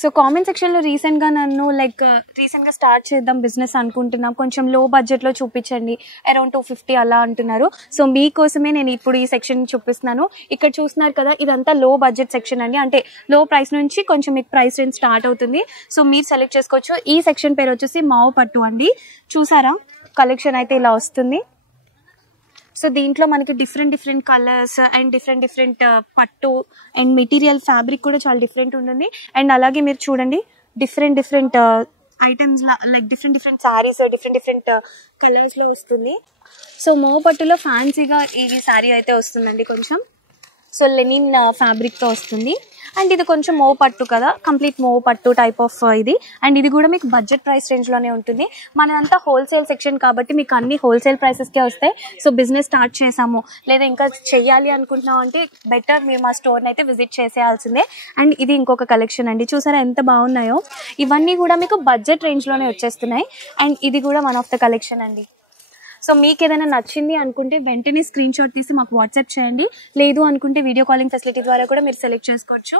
So comment సెక్షన్లో రీసెంట్గా నన్ను రీసెంట్గా స్టార్ట్ చేద్దాం బిజినెస్ అనుకుంటున్నాం, కొంచెం లో బడ్జెట్లో చూపించండి, అరౌండ్ 250 అలా అంటున్నారు. సో మీకోసమే నేను ఇప్పుడు ఈ సెక్షన్ చూపిస్తున్నాను. ఇక్కడ చూస్తున్నారు కదా, ఇదంతా లో బడ్జెట్ సెక్షన్ అండి. అంటే లో ప్రైస్ నుంచి కొంచెం మీకు ప్రైస్ రేంజ్ స్టార్ట్ అవుతుంది. సో మీరు సెలెక్ట్ చేసుకోవచ్చు. ఈ సెక్షన్ పేరు వచ్చేసి మావు పట్టు అండి. చూసారా, కలెక్షన్ అయితే ఇలా వస్తుంది. సో దీంట్లో మనకి డిఫరెంట్ కలర్స్ అండ్ డిఫరెంట్ పట్టు అండ్ మెటీరియల్ ఫ్యాబ్రిక్ కూడా చాలా డిఫరెంట్ ఉంటుంది. అండ్ అలాగే మీరు చూడండి, different items different saris different కలర్స్లో వస్తుంది. సో మో పట్టులో ఫ్యాన్సీగా ఈ శారీ అయితే వస్తుందండి కొంచెం. సో లెనిన్ ఫ్యాబ్రిక్తో వస్తుంది. అండ్ ఇది కొంచెం మో పట్టు కదా, కంప్లీట్ మో పట్టు టైప్ ఆఫ్ ఇది. అండ్ ఇది కూడా మీకు బడ్జెట్ ప్రైస్ రేంజ్లోనే ఉంటుంది. మనదంతా హోల్సేల్ సెక్షన్ కాబట్టి మీకు అన్ని హోల్సేల్ ప్రైసెస్కే వస్తాయి. సో బిజినెస్ స్టార్ట్ చేసాము లేదా ఇంకా చెయ్యాలి అనుకుంటున్నాం అంటే బెటర్ మీరు మా స్టోర్ని అయితే విజిట్ చేసేయాల్సిందే. అండ్ ఇది ఇంకొక కలెక్షన్ అండి. చూసారా ఎంత బాగున్నాయో. ఇవన్నీ కూడా మీకు బడ్జెట్ రేంజ్లోనే వచ్చేస్తున్నాయి. అండ్ ఇది కూడా వన్ ఆఫ్ ద కలెక్షన్ అండి. సో మీకు ఏదైనా నచ్చింది అనుకుంటే వెంటనే స్క్రీన్ షాట్ తీసి మాకు వాట్సాప్ చేయండి. లేదు అనుకుంటే వీడియో కాలింగ్ ఫెసిలిటీ ద్వారా కూడా మీరు సెలెక్ట్ చేసుకోవచ్చు.